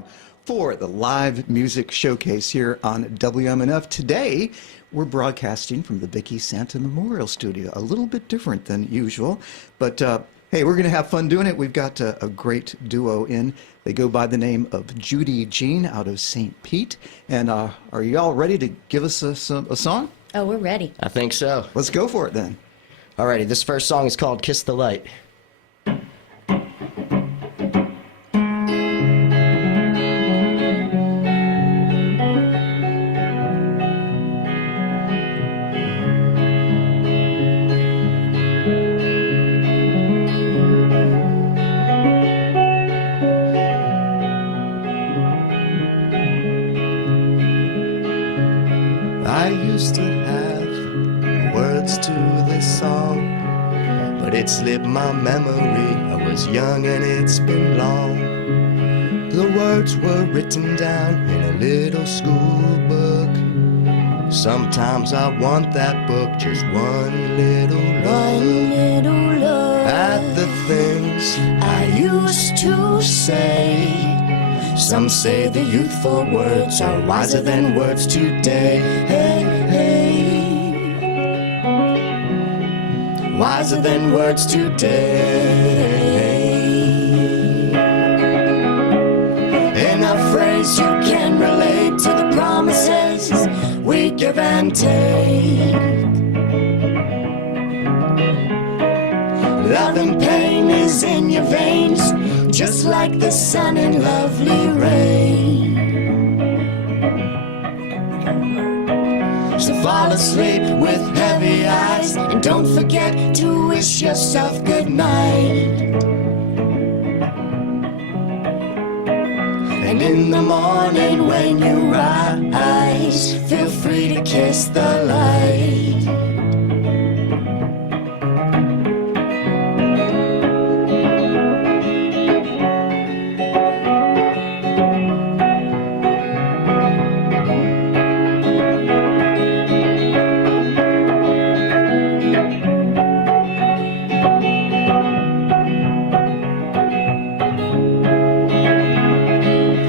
time for the live music showcase here on WMNF. Today, we're broadcasting from the Vicki Santa Memorial Studio. A little bit different than usual, but hey, we're going to have fun doing it. We've got a great duo in. They go by the name of Judy Jean out of St. Pete. And are you all ready to give us a song? Oh, we're ready. I think so. Let's go for it then. Alrighty, this first song is called Kiss the Light. I used to have words to this song, but it slipped my memory. I was young and it's been long. The words were written down in a little school book. Sometimes I want that book, just one little look at the things I used to say. Some say the youthful words are wiser than words today. Hey, hey. Wiser than words today. In a phrase you can relate to the promises we give and take. Love and pain is in your veins, just like the sun in lovely rain. So fall asleep with heavy eyes, and don't forget to wish yourself good night. And in the morning when you rise, feel free to kiss the light.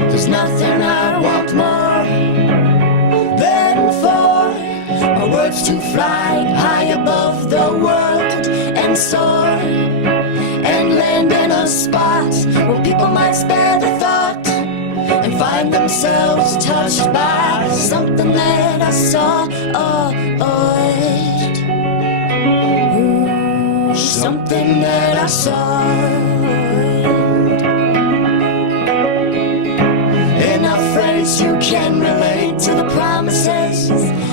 There's nothing I want more than for my words to fly high above the world and soar and land in a spot where people might spare the thought and find themselves touched by something that I saw. Something that I saw. You can relate to the promises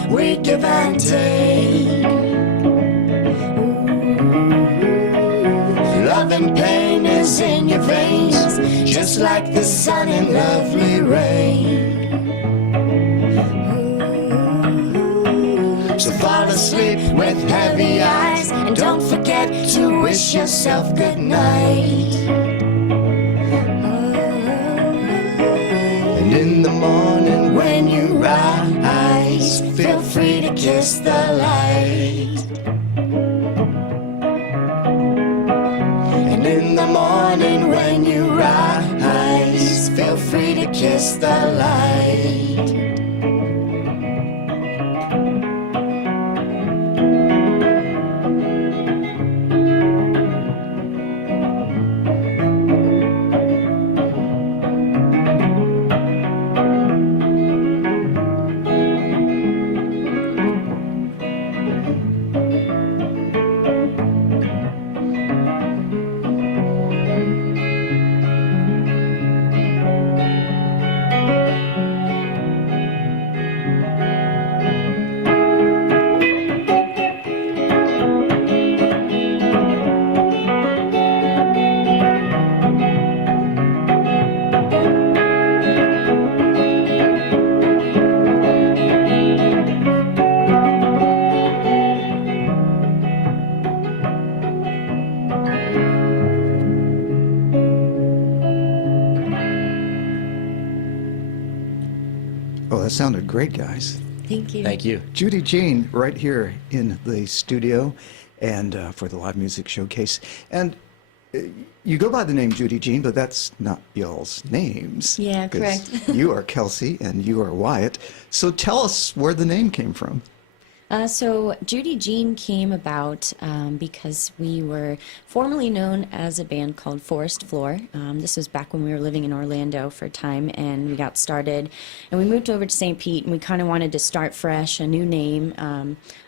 we give and take. Love and pain is in your veins, just like the sun in lovely rain. So fall asleep with heavy eyes, and don't forget to wish yourself good night. In the morning when you rise, feel free to kiss the light. And in the morning when you rise, feel free to kiss the light. Oh, that sounded great, guys. Thank you. Thank you. Judy Jean right here in the studio and for the live music showcase. And you go by the name Judy Jean, but that's not y'all's names. Yeah, 'cause correct. You are Kelsey and you are Wyatt. So tell us where the name came from. So Judy Jean came about because we were formerly known as a band called Forest Floor. This was back when we were living in Orlando for a time, and we got started. And we moved over to St. Pete, and we kind of wanted to start fresh, a new name,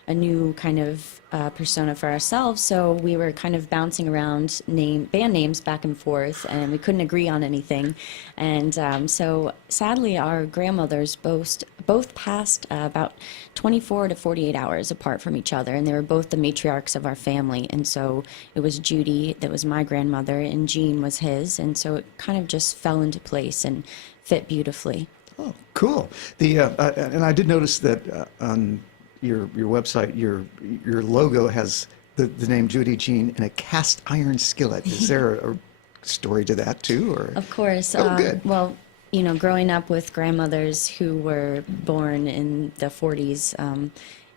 a new kind of persona for ourselves. So we were kind of bouncing around band names back and forth, and we couldn't agree on anything. And so sadly, our grandmothers both passed about 24 to 48 hours apart from each other, and they were both the matriarchs of our family. And so it was Judy that was my grandmother, and Jean was his, and so it kind of just fell into place and fit beautifully. Oh, cool. And I did notice that on your website, your logo has the name Judy Jean in a cast iron skillet. Is there a story to that too, or? Of course. Oh, good. Well, you know, growing up with grandmothers who were born in the 40s,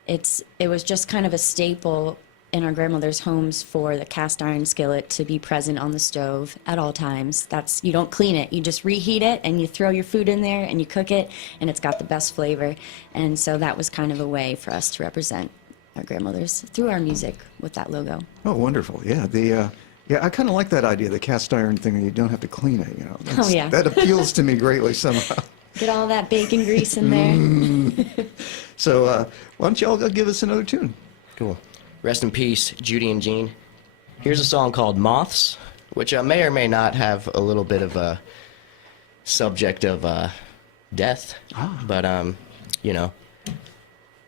it was just kind of a staple in our grandmother's homes for the cast iron skillet to be present on the stove at all times. You don't clean it, you just reheat it and you throw your food in there and you cook it, and it's got the best flavor. And so that was kind of a way for us to represent our grandmothers through our music with that logo. Oh, wonderful. Yeah, yeah, I kind of like that idea, the cast iron thing, and you don't have to clean it, you know. Oh, yeah. That appeals to me greatly somehow. Get all that bacon grease in there. So why don't y'all give us another tune? Cool. Rest in peace, Judy and Jean. Here's a song called Moths, which may or may not have a little bit of a subject of death. But, you know,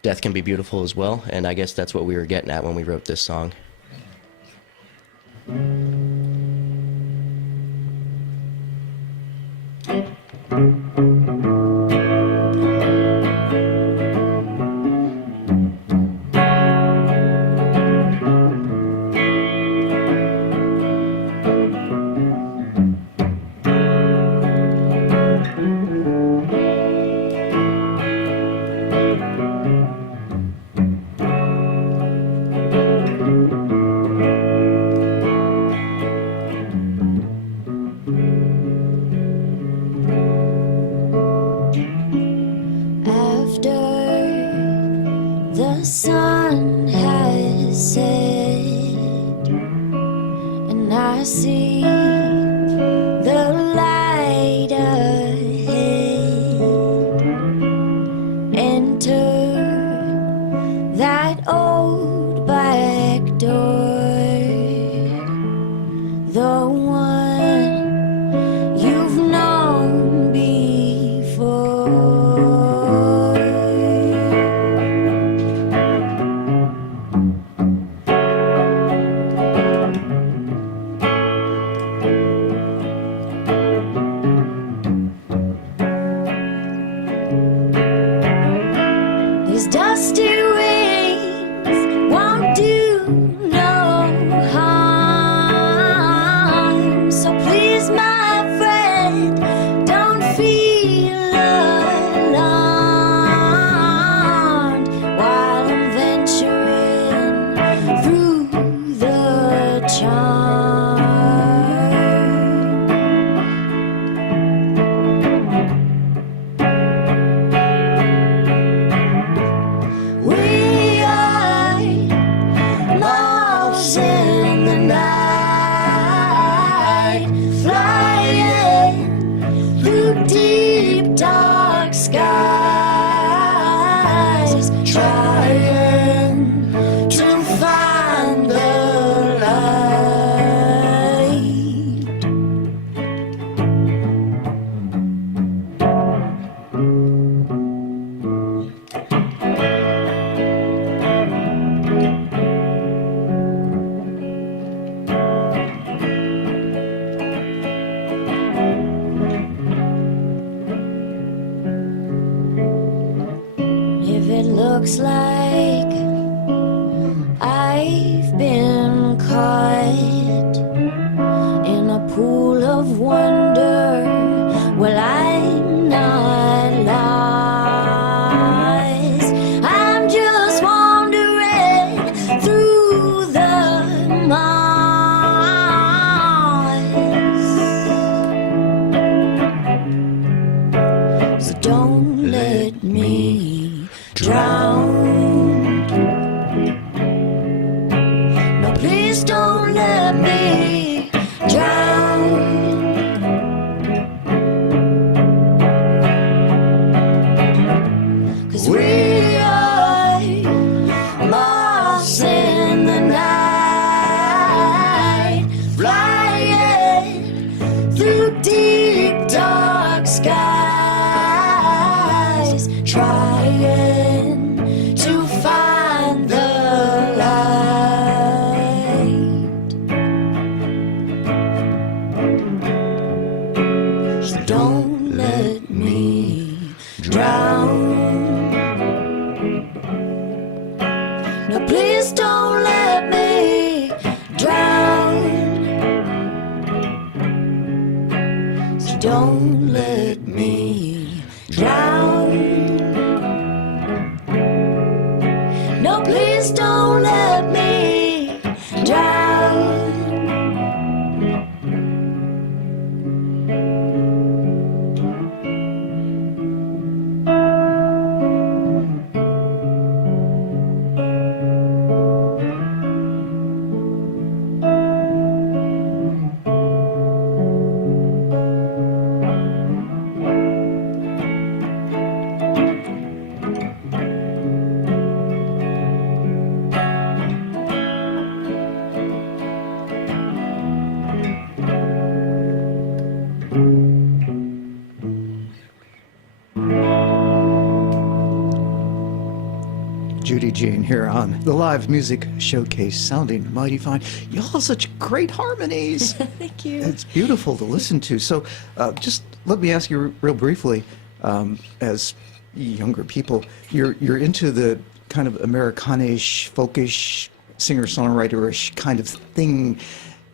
death can be beautiful as well, and I guess that's what we were getting at when we wrote this song. The sun has set, and I see the light ahead. Enter that old back door, the one you've known before. These dusty wings won't do no harm. So please, my friend, don't feel alarmed while I'm venturing through the charm. We are moths in the night, flying through deep dark skies, trying to find the light. If it looks like I've been caught in a pool of wonder, well, I'm not lost. I'm just wandering through the mind. drowned. No, please don't let me drown. 'Cause we are moths in the night, flying through deep dark skies, trying to find the light. So don't let me drown. No, please don't let me drown. So don't let me drown. No, please don't let me drown. Judy Jean here on the Live Music Showcase, sounding mighty fine. Y'all have such great harmonies. Thank you. It's beautiful to listen to. So just let me ask you real briefly, as younger people, you're into the kind of Americanish, folkish, singer-songwriter-ish kind of thing.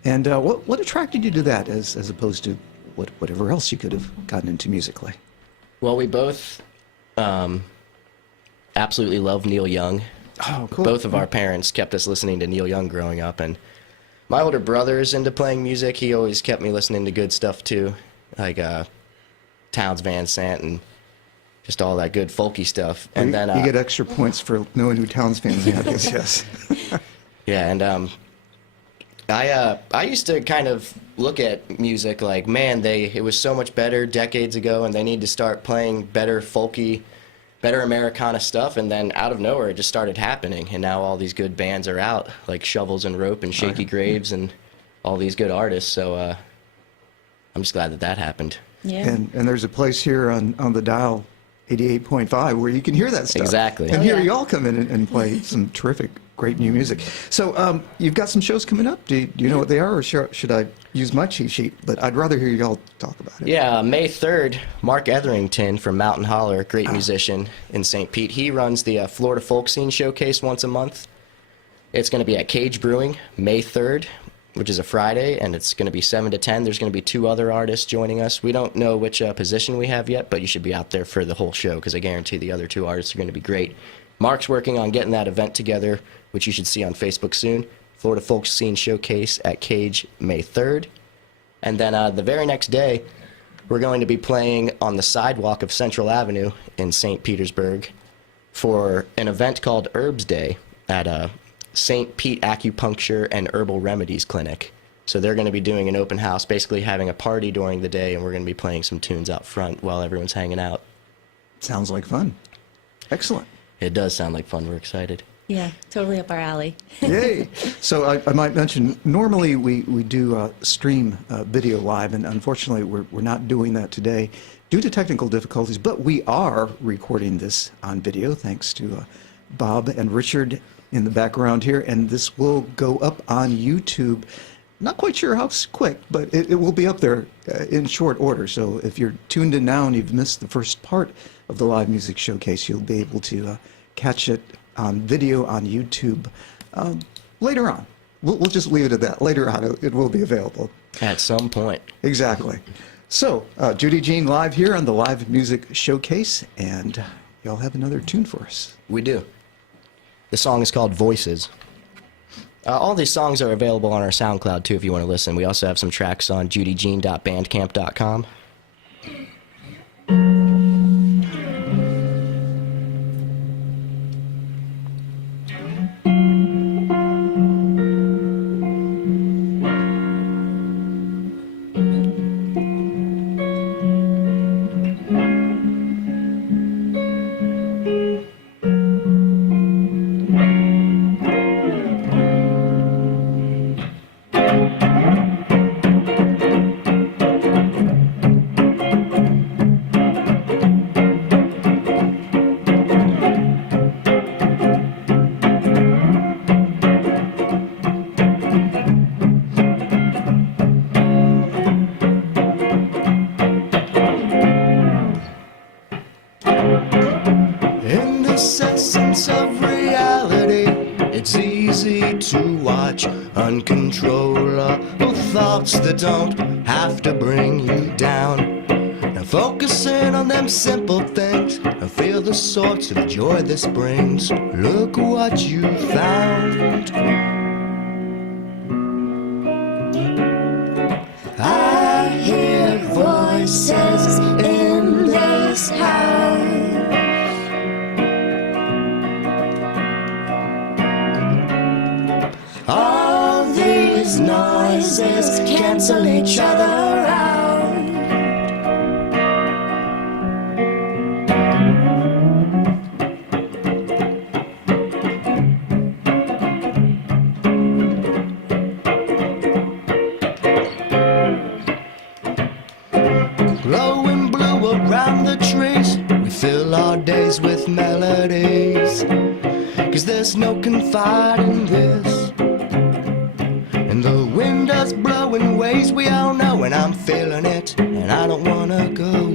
And what attracted you to that as opposed to whatever else you could have gotten into musically? Well, we both absolutely love Neil Young. Oh, cool. Both of our parents kept us listening to Neil Young growing up, and my older brother's into playing music. He always kept me listening to good stuff too, like Townes Van Sant and just all that good folky stuff. And you, then you get extra points for knowing who Townes Van Sant is. Yes. yeah, and I used to kind of look at music like, man, it was so much better decades ago, and they need to start playing better folky, better Americana stuff. And then out of nowhere, it just started happening, and now all these good bands are out, like Shovels and Rope and Shaky Graves and all these good artists. So I'm just glad that happened. Yeah. And there's a place here on the dial, 88.5, where you can hear that stuff. Exactly. And Oh, hear yeah. y'all come in and play some terrific, great new music. So you've got some shows coming up. Do you know what they are, or should I use my cheat sheet? But I'd rather hear y'all talk about it. Yeah, May 3rd, Mark Etherington from Mountain Holler, great musician in St. Pete. He runs the Florida Folk Scene Showcase once a month. It's going to be at Cage Brewing, May 3rd, which is a Friday, and it's going to be 7 to 10. There's going to be 2 other artists joining us. We don't know which position we have yet, but you should be out there for the whole show, because I guarantee the other 2 artists are going to be great. Mark's working on getting that event together, which you should see on Facebook soon. Florida Folk Scene Showcase at Cage, May 3rd. And then the very next day, we're going to be playing on the sidewalk of Central Avenue in St. Petersburg for an event called Herbs Day at St. Pete Acupuncture and Herbal Remedies Clinic. So they're going to be doing an open house, basically having a party during the day, and we're going to be playing some tunes out front while everyone's hanging out. Sounds like fun. Excellent. It does sound like fun. We're excited. Yeah, totally up our alley. Yay. So I might mention, normally we do stream video live, and unfortunately we're not doing that today due to technical difficulties, but we are recording this on video thanks to Bob and Richard in the background here, and this will go up on YouTube. Not quite sure how quick, but it will be up there in short order. So if you're tuned in now and you've missed the first part of the Live Music Showcase, you'll be able to catch it on video on YouTube later on. We'll just leave it at that. Later on, it will be available. At some point. Exactly. So, Judy Jean live here on the Live Music Showcase, and y'all have another tune for us. We do. The song is called Voices. All these songs are available on our SoundCloud, too, if you want to listen. We also have some tracks on judyjean.bandcamp.com. In this essence of reality, it's easy to watch uncontrollable thoughts that don't have to bring you down. Now focusing on them simple things and feel the sorts of joy this brings. Look what you found. I hear voices in this house. All these noises cancel each other out. Glowing blue around the trees, we fill our days with melodies. 'Cause there's no confiding this. And the wind does blow in ways we all know, and I'm feeling it, and I don't wanna go.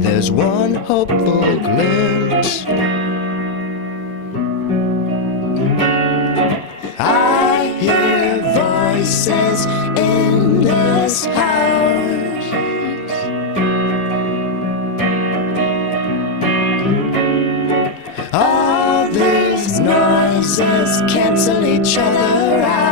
There's one hopeful glimpse. I hear voices in this house. All these noises cancel each other out.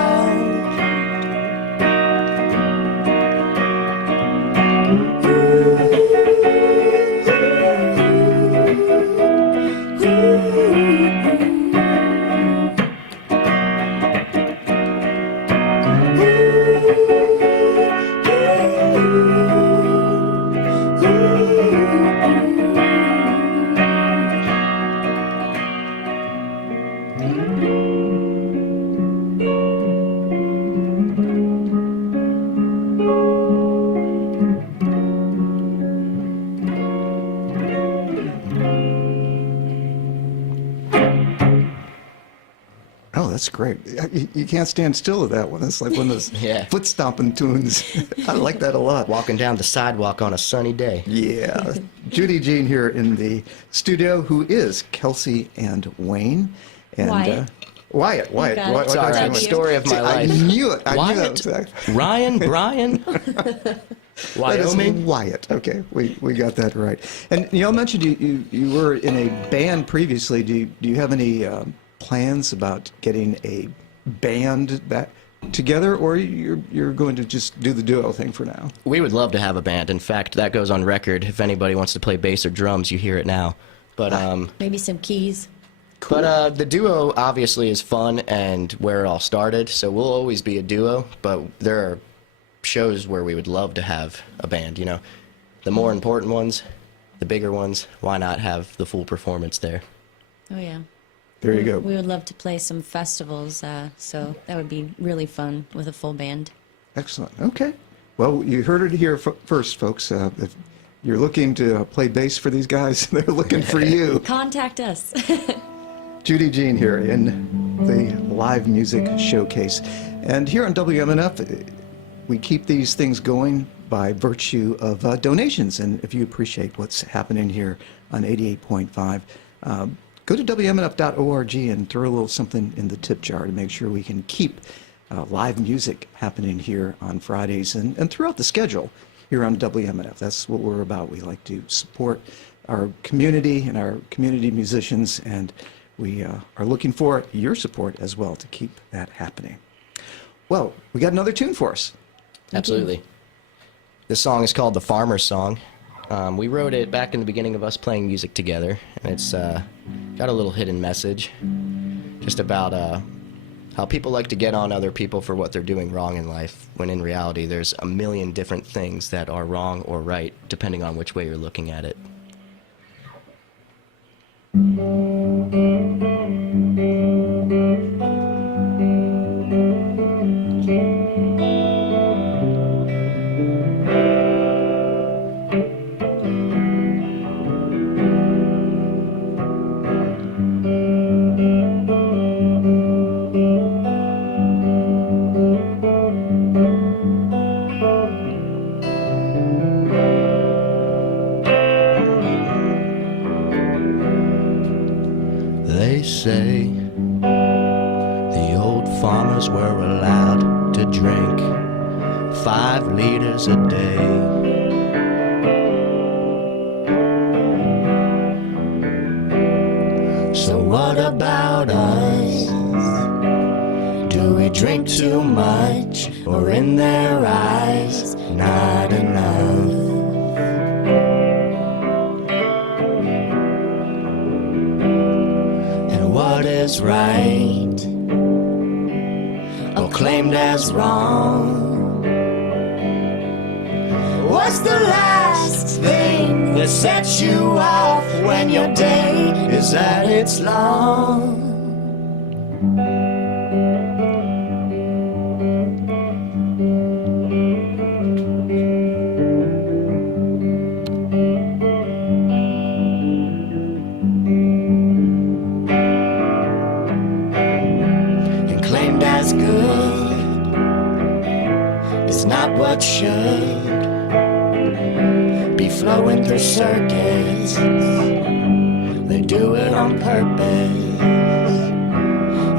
Oh, that's great. You can't stand still with that one. It's like one of those Yeah. foot stomping tunes. I like that a lot. Walking down the sidewalk on a sunny day. Yeah. Judy Jean here in the studio, who is Kelsey and Wayne. And, Wyatt. Wyatt. got it. It's all right. you. Story of my See, life. I knew it. I knew that Wyatt, was exact. Ryan, Brian, That is Wyoming. Wyatt. Okay, we got that right. And you all mentioned you were in a band previously. Do you have any plans about getting a band back together, or you're going to just do the duo thing for now? We would love to have a band. In fact, that goes on record. If anybody wants to play bass or drums, you hear it now. But Maybe some keys. the duo obviously is fun and where it all started. So we'll always be a duo. But there are shows where we would love to have a band. You know, the more important ones, the bigger ones. Why not have the full performance there? Oh, yeah. There you go. We would love to play some festivals, so that would be really fun with a full band. Excellent. Okay. Well, you heard it here first, folks. If you're looking to play bass for these guys, they're looking for you. Contact us. Judy Jean here in the live music showcase. And here on WMNF, we keep these things going by virtue of donations. And if you appreciate what's happening here on 88.5, go to WMNF.org and throw a little something in the tip jar to make sure we can keep live music happening here on Fridays and throughout the schedule here on WMNF. That's what we're about. We like to support our community and our community musicians, and we are looking for your support as well to keep that happening. Well, we got another tune for us. Absolutely. This song is called The Farmer's Song. We wrote it back in the beginning of us playing music together, and it's got a little hidden message just about how people like to get on other people for what they're doing wrong in life, when in reality there's a million different things that are wrong or right, depending on which way you're looking at it. say the old farmers were allowed to drink 5 liters a day. So what about us? Do we drink too much, or in their eyes, not enough? And what is right, or claimed as wrong? What's the last thing that sets you off when your day is at its long? And claimed as good is not what should be flowing through circuits. They do it on purpose.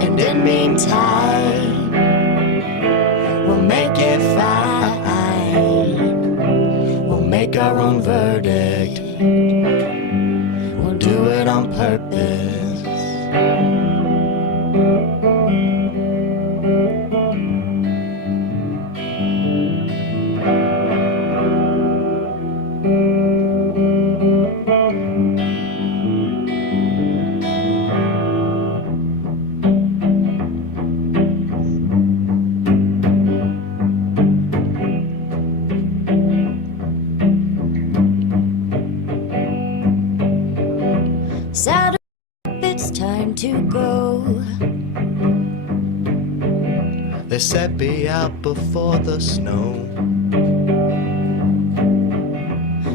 And in meantime, we'll make it fine. We'll make our own verdict. We'll do it on purpose. Saddle up, it's time to go. They said be out before the snow.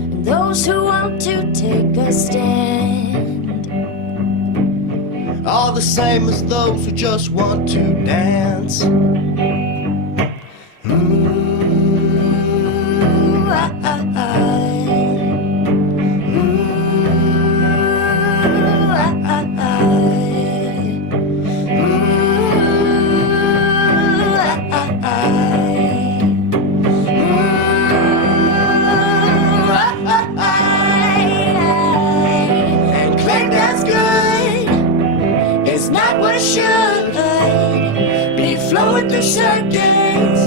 And those who want to take a stand, All the same as those who just want to dance. ooh, ah, ah, ah. Ooh, ah, ah, ah. Ooh, ah, ah, ah. Ooh, ah, ah, ah. And claim that's good is not what should be flowing through circuits.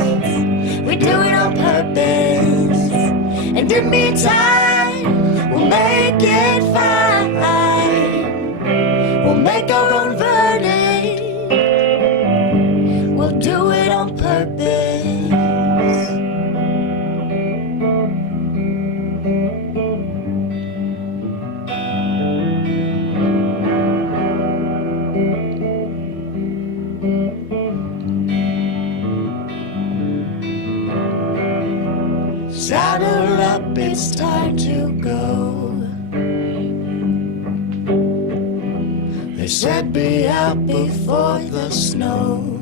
We do it on purpose. And in the meantime, we'll make it fine. We'll make our own verdict. We'll do it on purpose. Saddle up, it's time to go. They said be out before the snow.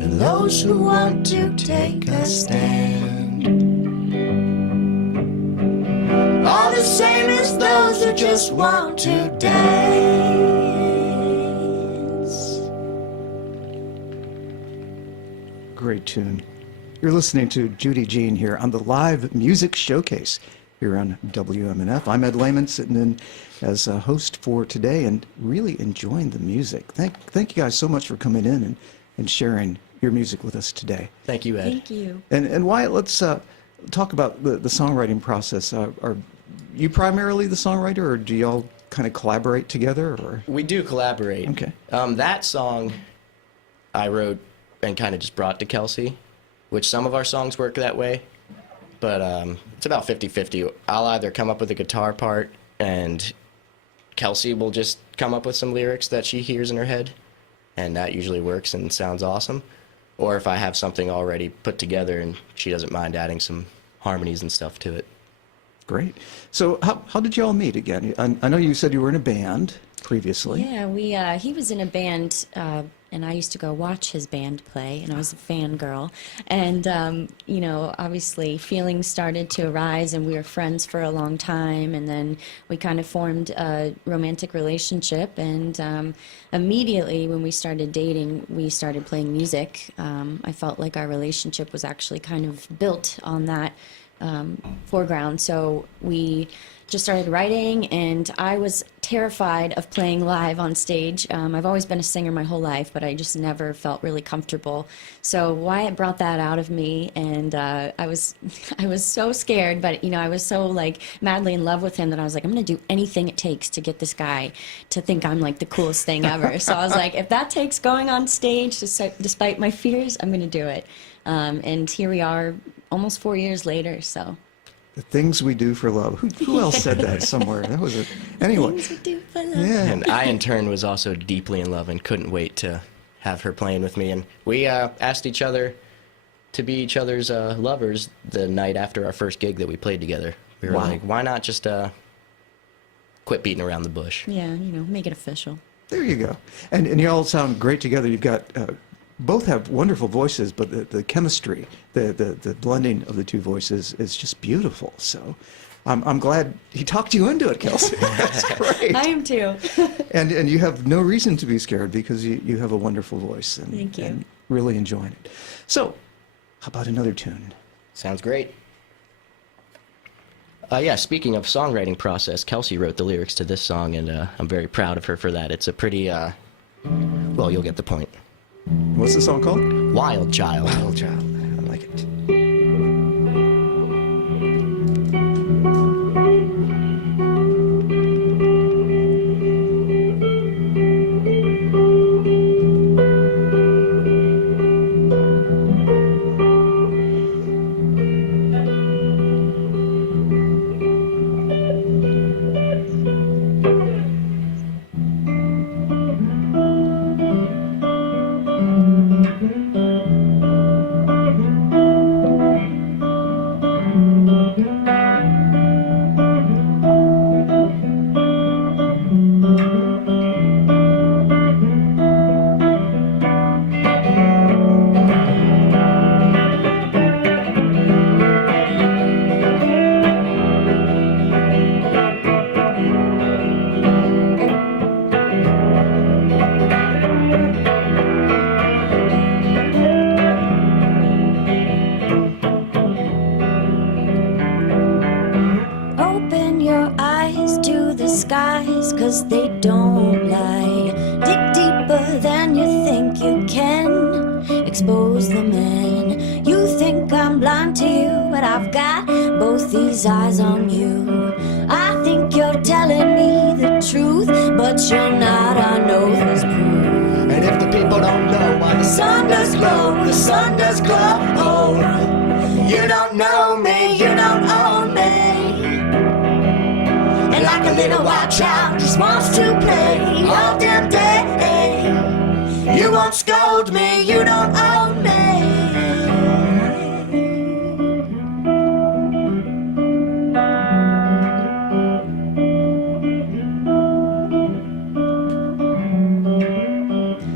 And those who want to take a stand, all the same as those who just want to dance. Great tune. You're listening to Judy Jean here on the live music showcase here on WMNF. I'm Ed Lehman, sitting in as a host for today and really enjoying the music. Thank you guys so much for coming in and sharing your music with us today. Thank you, Ed. Thank you. And Wyatt, let's talk about the songwriting process. Are you primarily the songwriter, or do y'all kind of collaborate together? Or We do collaborate. Okay. That song I wrote and kind of just brought to Kelsey, which some of our songs work that way, but it's about 50-50. I'll either come up with a guitar part and Kelsey will just come up with some lyrics that she hears in her head, and that usually works and sounds awesome. Or if I have something already put together and she doesn't mind adding some harmonies and stuff to it. Great. So how did y'all meet again? I know you said you were in a band. previously. Yeah, he was in a band, and I used to go watch his band play, and I was a fangirl. And obviously feelings started to arise, and we were friends for a long time. And then we kind of formed a romantic relationship. And immediately when we started dating, we started playing music. I felt like our relationship was actually kind of built on that foreground. So we just started writing, and I was terrified of playing live on stage. I've always been a singer my whole life, but I just never felt really comfortable. So Wyatt brought that out of me, and I was so scared, but I was so like madly in love with him that I was like, I'm gonna do anything it takes to get this guy to think I'm like the coolest thing ever. So I was like, if that takes going on stage despite my fears, I'm gonna do it. And here we are, almost 4 years later. So. The things we do for love. Who else said that somewhere? That was it. Anyway. Things we do for love. Yeah. And I, in turn, was also deeply in love and couldn't wait to have her playing with me. And we asked each other to be each other's lovers the night after our first gig that we played together. We were Wow. like, why not just quit beating around the bush? Yeah, make it official. There you go. And you all sound great together. You've got both have wonderful voices, but the chemistry, the blending of the two voices is just beautiful. So I'm glad he talked you into it, Kelsey. That's great. I am too. And you have no reason to be scared because you have a wonderful voice. And, Thank you. And really enjoying it. So how about another tune? Sounds great. Yeah, speaking of songwriting process, Kelsey wrote the lyrics to this song, and I'm very proud of her for that. It's a pretty, well, you'll get the point. What's the song called? Wild Child. Wild Child. I like it. Open your eyes to the skies, 'cause they don't lie. Dig deeper than you think you can. Expose the man. You think I'm blind to you, but I've got both these eyes on you. I think you're telling me the truth, but you're not. I know there's proof. And if the people don't know why the sun does glow, the sun does glow. You don't know me, you don't own me. And like a little wild child just wants to play all damn day. You won't scold me, you don't own me.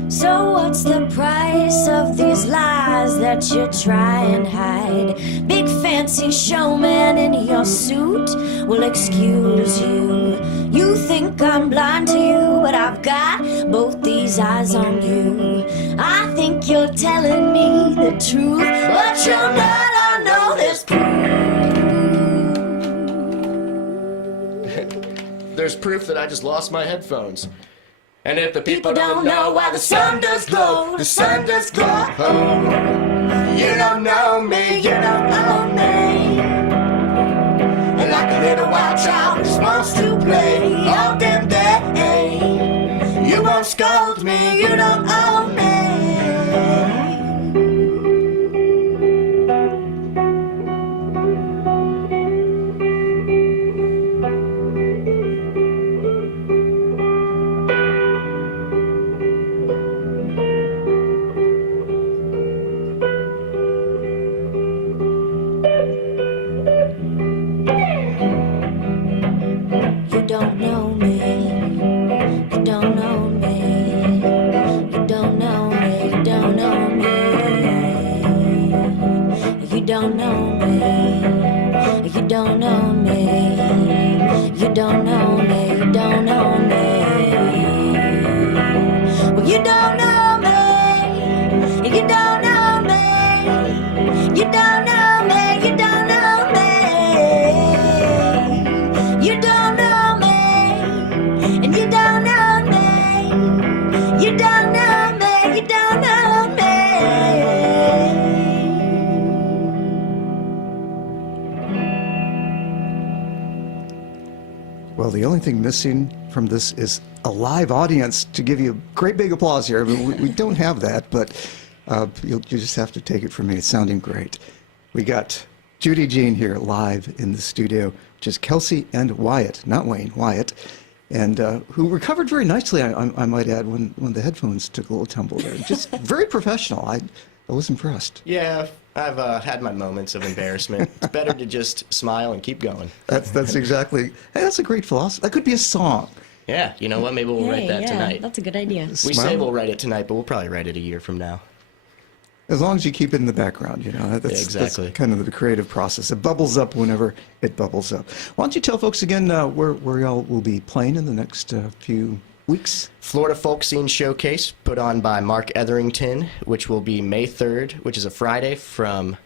So what's the price of these lies that you try and hide? Big fancy showman in your suit will excuse you. You think I'm blind to you, but I've got both these eyes on you. I think you're telling me the truth, but you're not. I know there's proof. There's proof that I just lost my headphones. And if the People don't know why the sun does glow, the sun does glow. You don't know me, you don't know me. And like a little wild child just wants to play all damn day. You won't scold me, you don't own me. don't own me. You don't own me, you don't own me. Well, you don't own me. You don't own me. You don't own me, you don't own me. You don't own me. And you don't own me. You don't own me, you don't own me. Well, the only thing missing from this is a live audience to give you a great big applause here. I mean, we don't have that, but you just have to take it from me. It's sounding great. We got Judy Jean here live in the studio, which is Kelsey and Wyatt, not Wayne, Wyatt, and who recovered very nicely, I might add, when the headphones took a little tumble there. Just very professional. I was impressed. Yeah, I've had my moments of embarrassment. It's better to just smile and keep going. That's exactly. Hey, that's a great philosophy. That could be a song. Yeah, you know what? Maybe we'll write that tonight. That's a good idea. We Smile. say we'll write it tonight, but we'll probably write it a year from now. As long as you keep it in the background, you know. That's, exactly. That's kind of the creative process. It bubbles up whenever it bubbles up. Why don't you tell folks again where y'all will be playing in the next few weeks? Florida Folk Scene Showcase, put on by Mark Etherington, which will be May 3rd, which is a Friday from...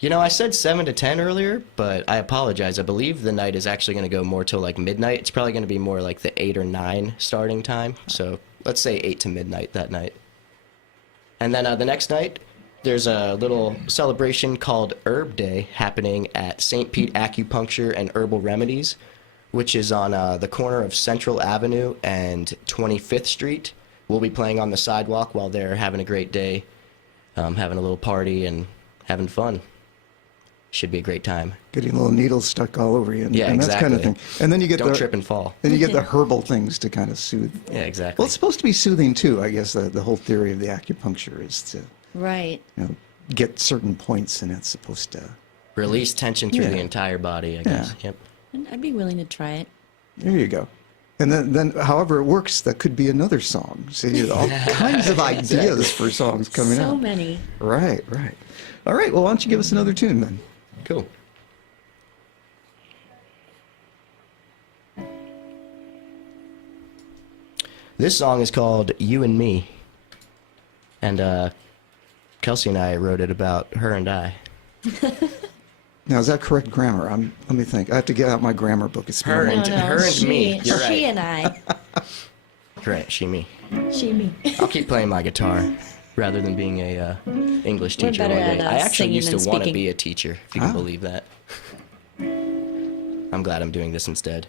You know, I said 7 to 10 earlier, but I apologize. I believe the night is actually going to go more till like midnight. It's probably going to be more like the 8 or 9 starting time. So let's say 8 to midnight that night. And then the next night, there's a little celebration called Herb Day happening at St. Pete Acupuncture and Herbal Remedies, which is on the corner of Central Avenue and 25th Street. We'll be playing on the sidewalk while they're having a great day, having a little party and having fun. Should be a great time. Getting little needles stuck all over you, and that exactly. kind of thing. And then you get Don't the trip and fall. Then you get the herbal things to kind of soothe. Yeah, exactly. Well, it's supposed to be soothing too. I guess the whole theory of the acupuncture is to Right. get certain points, and it's supposed to. Release tension through Yeah. the entire body, I guess. Yeah. Yep. And I'd be willing to try it. There you go. And then however it works, that could be another song. See, all kinds of ideas for songs coming So out. many. Right. All right. Well, why don't you give us another tune then? Cool. This song is called You and Me. And Kelsey and I wrote it about her and I. Now, is that correct grammar? Let me think. I have to get out my grammar book. It's been a Her long and- time. her and me. You're right. She and I. Correct, she, me. She, me. I'll keep playing my guitar rather than being a English We're teacher one better day. at, I actually singing used to than want to speaking. be a teacher, if you can Ah. believe that. I'm glad I'm doing this instead.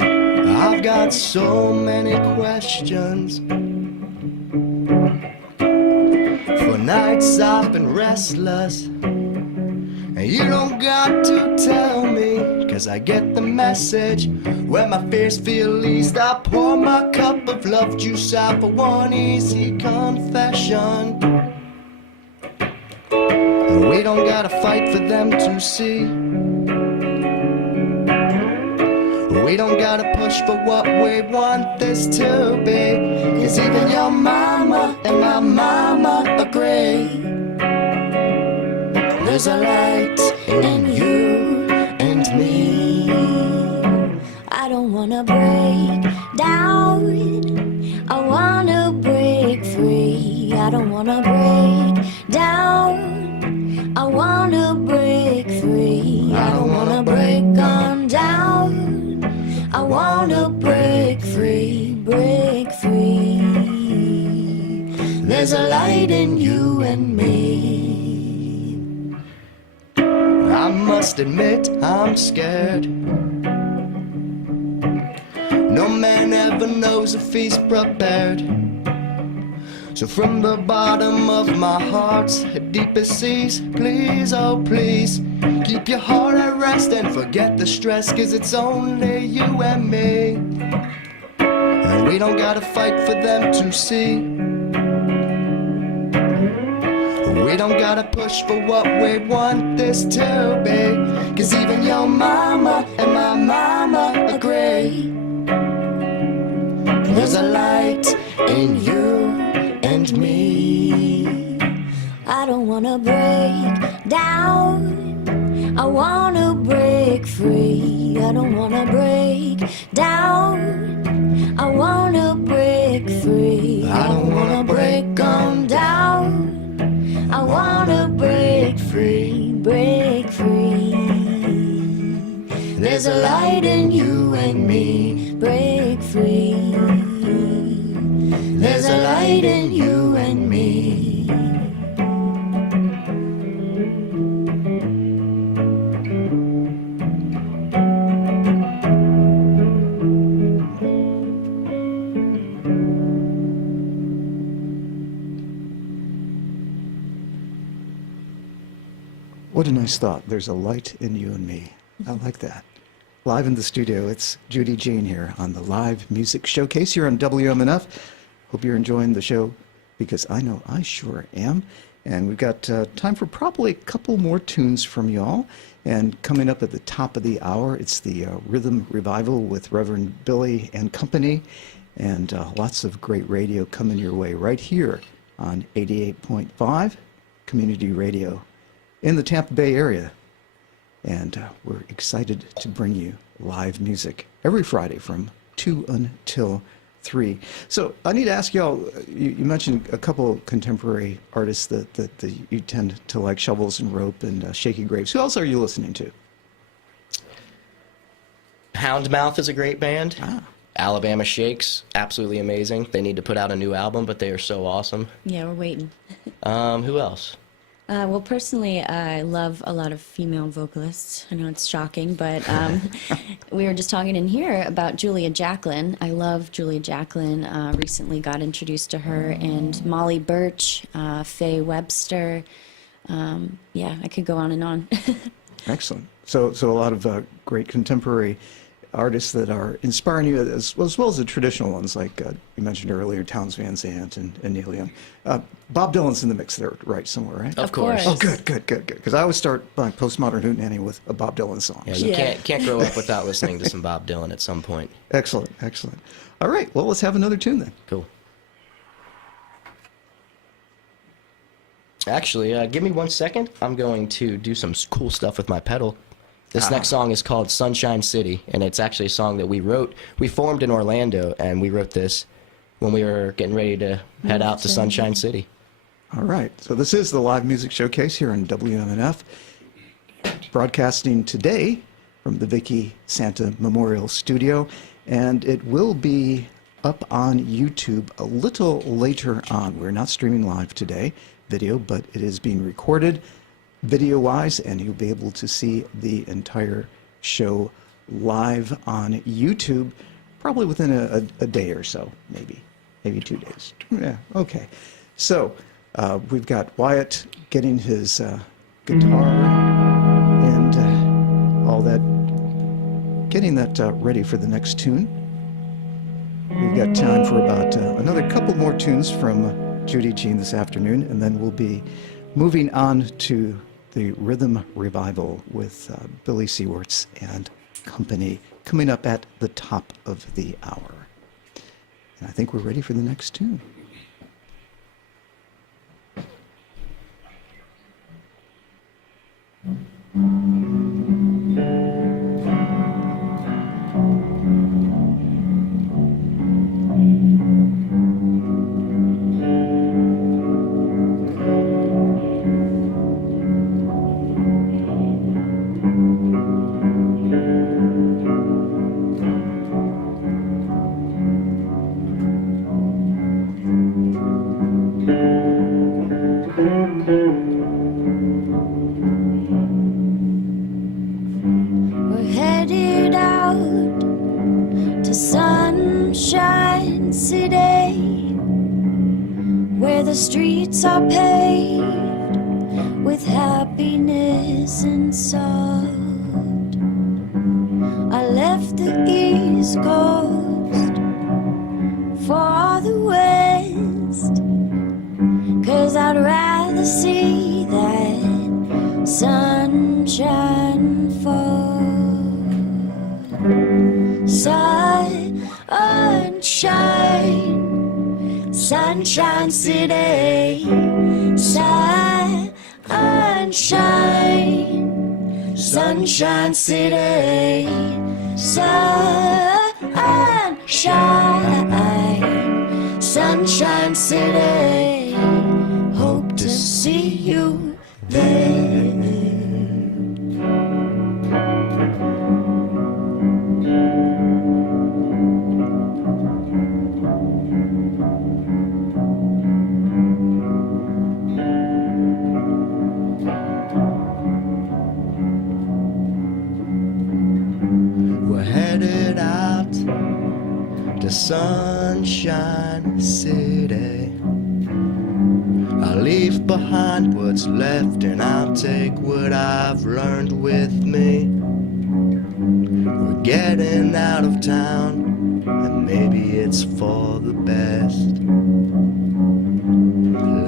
I've got so many questions. For nights I've been restless, and you don't got to tell me, 'cause I get the message. When my fears feel eased, I pour my cup of love juice out for one easy confession. We don't gotta fight for them to see. We don't gotta push for what we want this to be, 'cause even your mama and my mama agree. There's a light in you and me. I don't wanna break down. I wanna break free. I don't wanna break down. I wanna break free. I don't wanna break on down. I wanna break free, break free. There's a light in you and me. I must admit I'm scared. No man ever knows if he's prepared. So from the bottom of my heart's deepest seas, please, oh please, Keep your heart at rest and forget the stress, 'cause it's only you and me. And we don't gotta fight for them to see. We don't gotta push for what we want this to be. 'Cause even your mama and my mama agree. There's a light in you and me. I don't wanna break down, I wanna break free. I don't wanna break down, I wanna break free. I don't wanna break on down, I wanna break free, break free. There's a light in you and me, break free. There's a light in you and me. What a nice thought. There's a light in you and me. I like that. Live in the studio, it's Judy Jean here on the live music showcase here on WMNF. Hope you're enjoying the show, because I know I sure am. And we've got time for probably a couple more tunes from y'all. And coming up at the top of the hour, it's the Rhythm Revival with Reverend Billy and Company. And lots of great radio coming your way right here on 88.5 Community Radio in the Tampa Bay area. And we're excited to bring you live music every Friday from 2 until 3. So I need to ask y'all, you mentioned a couple contemporary artists that you tend to like, Shovels and Rope and Shaky Graves. Who else are you listening to? Houndmouth is a great band. Alabama Shakes, absolutely amazing. They need to put out a new album, but they are so awesome. Yeah, we're waiting. Who else? Well, personally, I love a lot of female vocalists. I know it's shocking, but we were just talking in here about Julia Jacklin. I love Julia Jacklin. Recently got introduced to her, and Molly Birch, Faye Webster. Yeah, I could go on and on. Excellent. So a lot of great contemporary artists that are inspiring you, as well as the traditional ones, like you mentioned earlier, Townes Van Zandt and Neil Young. Bob Dylan's in the mix there, right, somewhere, right? Of course. Oh, good. Because I always start my postmodern hootenanny with a Bob Dylan song. Yeah, you can't grow up without listening to some Bob Dylan at some point. Excellent. All right, well, let's have another tune then. Cool. Actually, give me 1 second. I'm going to do some cool stuff with my pedal. This next song is called Sunshine City, and it's actually a song that we wrote. We formed in Orlando, and we wrote this when we were getting ready to head out to Sunshine City. All right, so this is the live music showcase here on WMNF, broadcasting today from the Vicki Santa Memorial Studio, and it will be up on YouTube a little later on. We're not streaming live today, video, but it is being recorded video-wise, and you'll be able to see the entire show live on YouTube, probably within a day or so, maybe 2 days. Yeah, okay. So we've got Wyatt getting his guitar and all that, getting that ready for the next tune. We've got time for about another couple more tunes from Judy Jean this afternoon, and then we'll be moving on to the Rhythm Revival with Billy Seawarts and Company coming up at the top of the hour. And I think we're ready for the next tune. We're headed out to Sunshine City, where the streets are paved with with happiness and salt. I left the East Coast for the West, 'cause I'd rather see that sunshine fall. Sunshine, sunshine city, sunshine, sunshine city, sunshine, sunshine city. Hope to see you there. We're headed out to Sunshine City. I'll leave behind what's left and I'll take what I've learned with me. We're getting out of town and maybe it's for the best.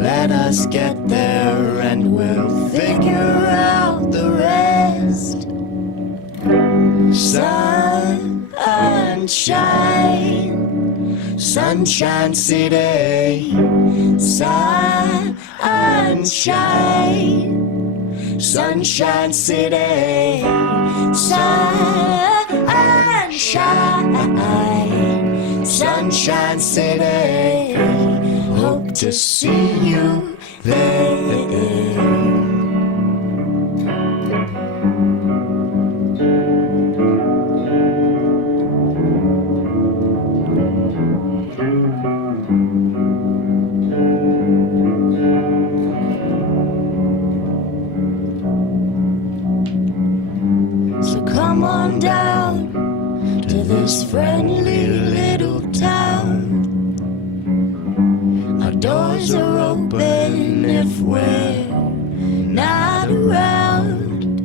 Let us get there and we'll figure out the rest. Sunshine, sunshine city, sunshine, sunshine city, sunshine, sunshine city. Hope to see you there. So come on down to this friendly little town. Our doors are open if we're not around.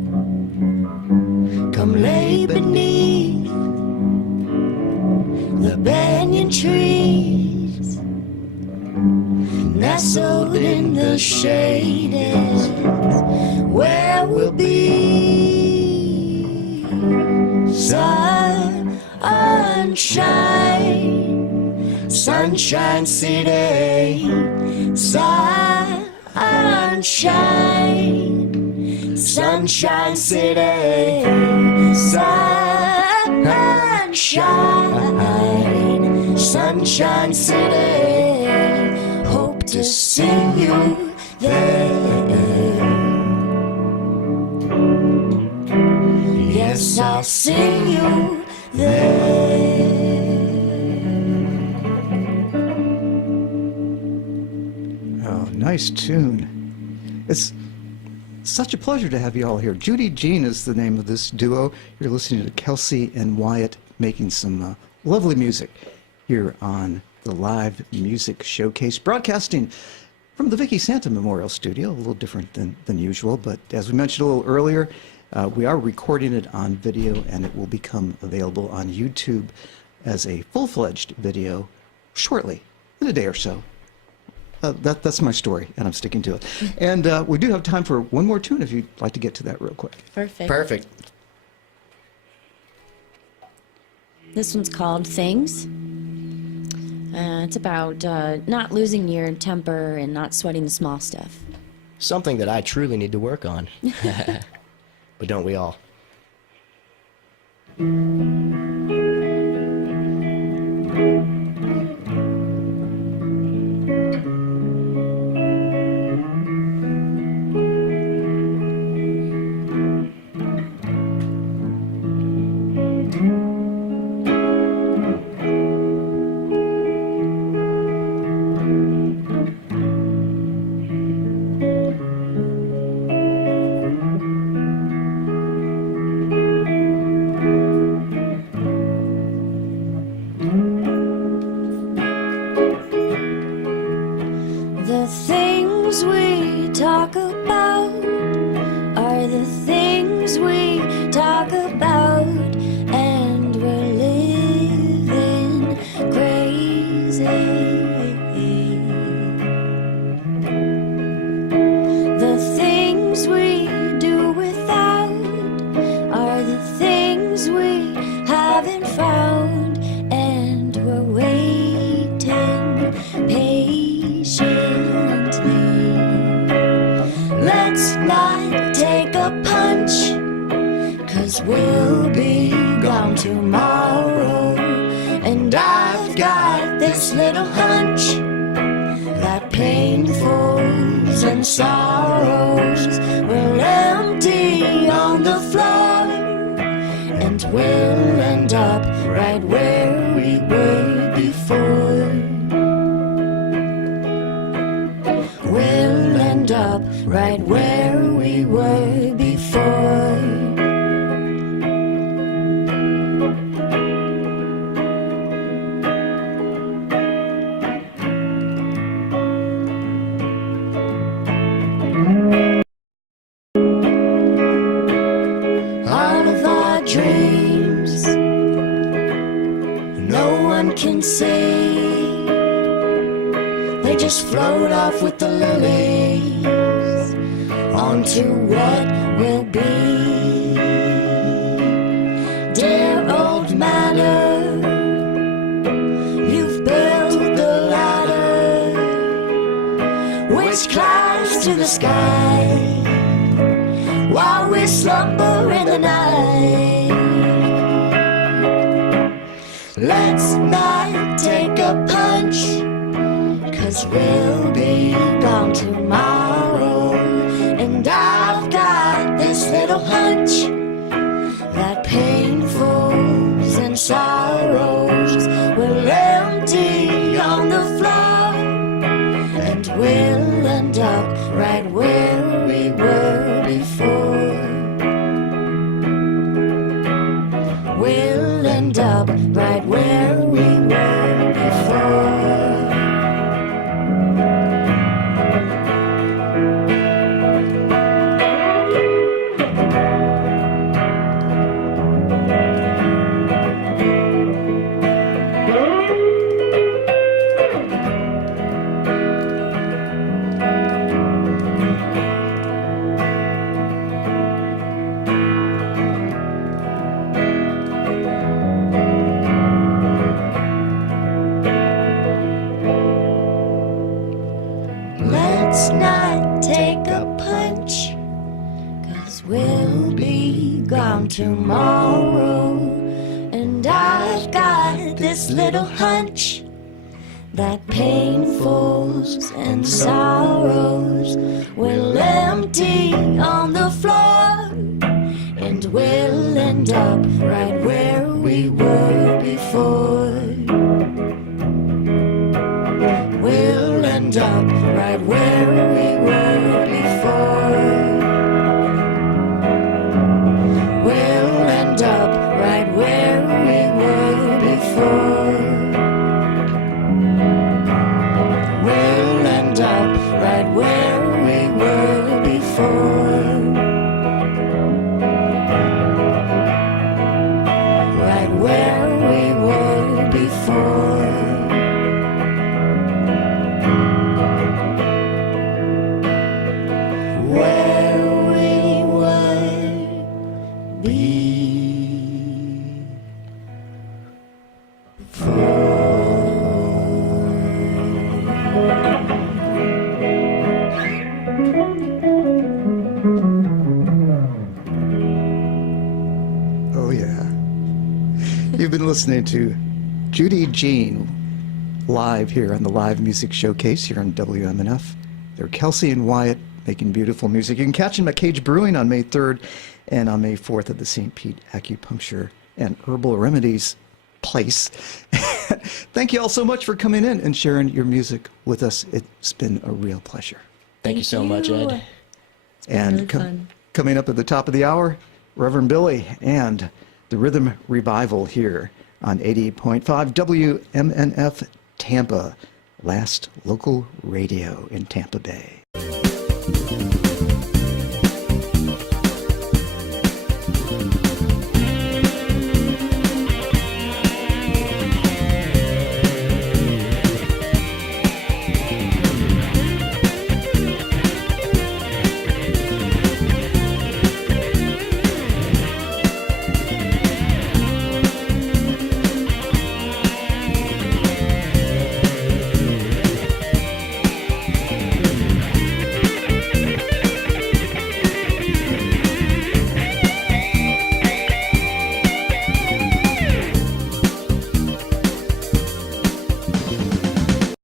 Come lay beneath the banyan trees, nestled in the shade is where we'll be. Sunshine, sunshine city, sunshine, sunshine city, sunshine, sunshine city. Hope to see you there. Yes, I'll see you there. Oh, nice tune. It's such a pleasure to have you all here. Judy Jean is the name of this duo. You're listening to Kelsey and Wyatt making some lovely music here on the Live Music Showcase, broadcasting from the Vicky Santa Memorial Studio, a little different than usual, but as we mentioned a little earlier, we are recording it on video and it will become available on YouTube as a full-fledged video shortly, in a day or so. That's my story, and I'm sticking to it. And we do have time for one more tune if you'd like to get to that real quick. Perfect. Perfect. This one's called Things. It's about not losing your temper and not sweating the small stuff. Something that I truly need to work on. But don't we all? The things we talk about we'll be gone tomorrow. And I've got this little hunch that painfuls and sorrows will empty on the floor, and we'll end up right where we were before. We'll end up right where we were before. All of our dreams, no one can see. They just float off with the lilies onto what will be. Dear old manor, you've built the ladder which climbs to the sky while we slumber in the night. Let's not take a punch, 'cause we'll be gone tomorrow. And I've got this little hunch that painfuls and sorrows will empty on the floor, and we'll end up right where we were before. We'll end up right where we were before. Let's not take a punch, 'cause we'll be gone tomorrow. And I've got this little hunch that painfuls and sorrows will empty on the floor, and we'll end up right where we were before. We'll end up right where we were before. We'll end up right where we were before. We'll end up right where we were before. Right where we were before. Where we were Oh, yeah. You've been listening to Judy Jean live here on the Live Music Showcase here on WMNF. They're Kelsey and Wyatt making beautiful music. You can catch them at Cage Brewing on May 3rd and on May 4th at the St. Pete Acupuncture and Herbal Remedies place. Thank you all so much for coming in and sharing your music with us. It's been a real pleasure. Thank you so much, Ed. And really fun. coming up at the top of the hour, Reverend Billy and the Rhythm Revival here on 88.5 WMNF Tampa, last local radio in Tampa Bay.